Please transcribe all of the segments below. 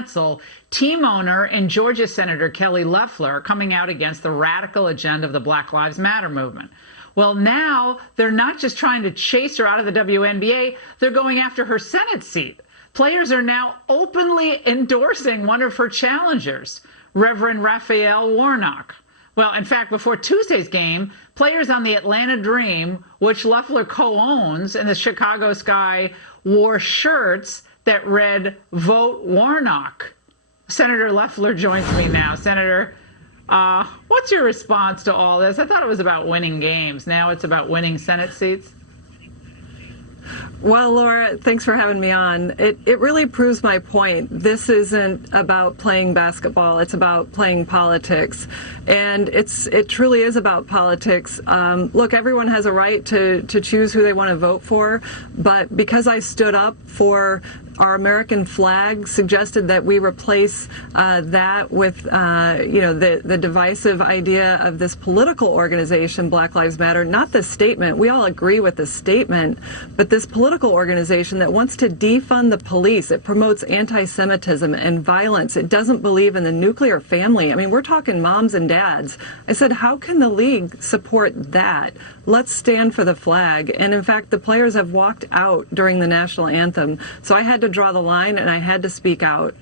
cancel, team owner and Georgia Senator Kelly Loeffler are coming out against the radical agenda of the Black Lives Matter movement. Well, now they're not just trying to chase her out of the WNBA, they're going after her Senate seat. Players are now openly endorsing one of her challengers, Reverend Raphael Warnock. Well, in fact, before Tuesday's game, players on the Atlanta Dream, which Loeffler co-owns, and the Chicago Sky wore shirts that read, "Vote Warnock." Senator Loeffler joins me now. Senator, what's your response to all this? I thought it was about winning games. Now it's about winning Senate seats. Well, Laura, thanks for having me on. It really proves my point. This isn't about playing basketball. It's about playing politics. And it truly is about politics. Look, everyone has a right to choose who they want to vote for. But because I stood up for our American flag, suggested that we replace that with, the divisive idea of this political organization, Black Lives Matter, not the statement. We all agree with the statement, but this political organization that wants to defund the police. It promotes anti-Semitism and violence. It doesn't believe in the nuclear family. I mean, we're talking moms and dads. I said, how can the league support that? Let's stand for the flag. And in fact, the players have walked out during the national anthem. So I had to draw the line and I had to speak out.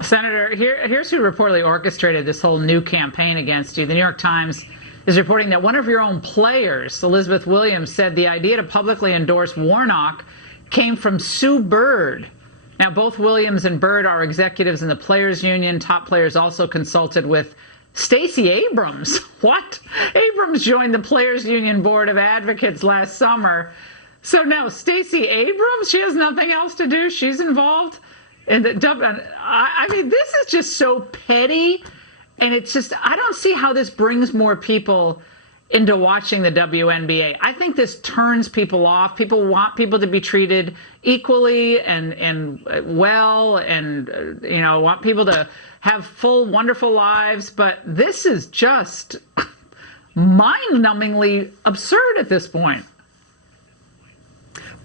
Senator, here's who reportedly orchestrated this whole new campaign against you. The New York Times is reporting that one of your own players, Elizabeth Williams, said the idea to publicly endorse Warnock came from Sue Bird. Now, both Williams and Bird are executives in the Players Union. Top players also consulted with Stacey Abrams. What? Abrams joined the Players Union Board of Advocates last summer. So now Stacey Abrams, she has nothing else to do. She's involved in the I mean, this is just so petty. And it's just, I don't see how this brings more people into watching the WNBA. I think this turns people off. People want people to be treated equally and well, and want people to have full, wonderful lives. But this is just mind-numbingly absurd at this point.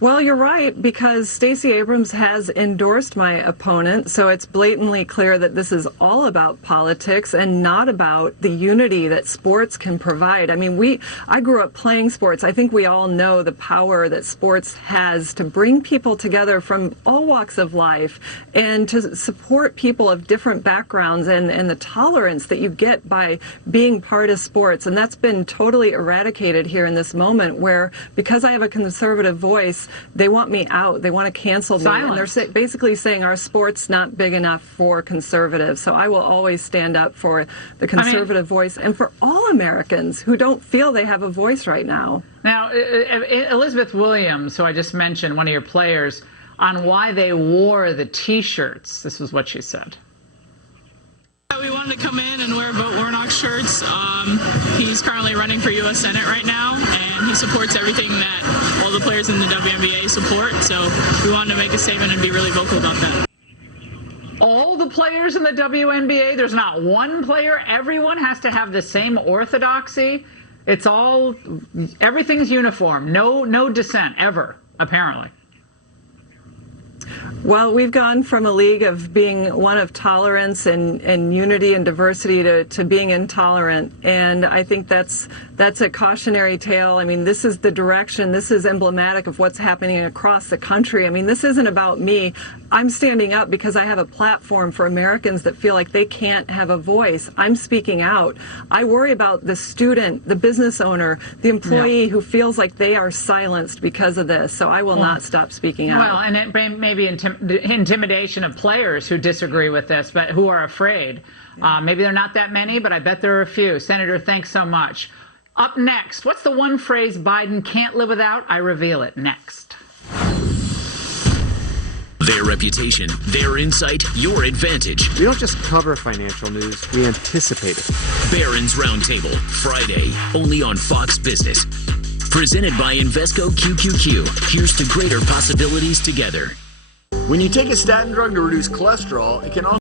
Well, you're right, because Stacey Abrams has endorsed my opponent, so it's blatantly clear that this is all about politics and not about the unity that sports can provide. I mean, I grew up playing sports. I think we all know the power that sports has to bring people together from all walks of life and to support people of different backgrounds and the tolerance that you get by being part of sports. And that's been totally eradicated here in this moment where, because I have a conservative voice, they want me out. They want to cancel me. Silence. And they're basically saying our sport's not big enough for conservatives. So I will always stand up for the conservative voice and for all Americans who don't feel they have a voice right now. Now, Elizabeth Williams, who I just mentioned, one of your players, on why they wore the T-shirts, this was what she said. We wanted to come in and wear Vote Warnock shirts. He's currently running for U.S. Senate right now, and he supports everything that all the players in the WNBA support. So we wanted to make a statement and be really vocal about that. All the players in the WNBA, there's not one player. Everyone has to have the same orthodoxy. It's all, everything's uniform. No dissent ever, apparently. Well, we've gone from a league of being one of tolerance and unity and diversity to being intolerant. And I think that's a cautionary tale. I mean, this is the direction. This is emblematic of what's happening across the country. I mean, this isn't about me. I'm standing up because I have a platform for Americans that feel like they can't have a voice. I'm speaking out. I worry about the student, the business owner, the employee who feels like they are silenced because of this. So I will not stop speaking out. Well, and it may be intimidation of players who disagree with this, but who are afraid. Maybe they're not that many, but I bet there are a few. Senator, thanks so much. Up next, what's the one phrase Biden can't live without? I reveal it next. Their reputation, their insight, your advantage. We don't just cover financial news, we anticipate it. Barron's Roundtable, Friday, only on Fox Business. Presented by Invesco QQQ. Here's to greater possibilities together. When you take a statin drug to reduce cholesterol, it can also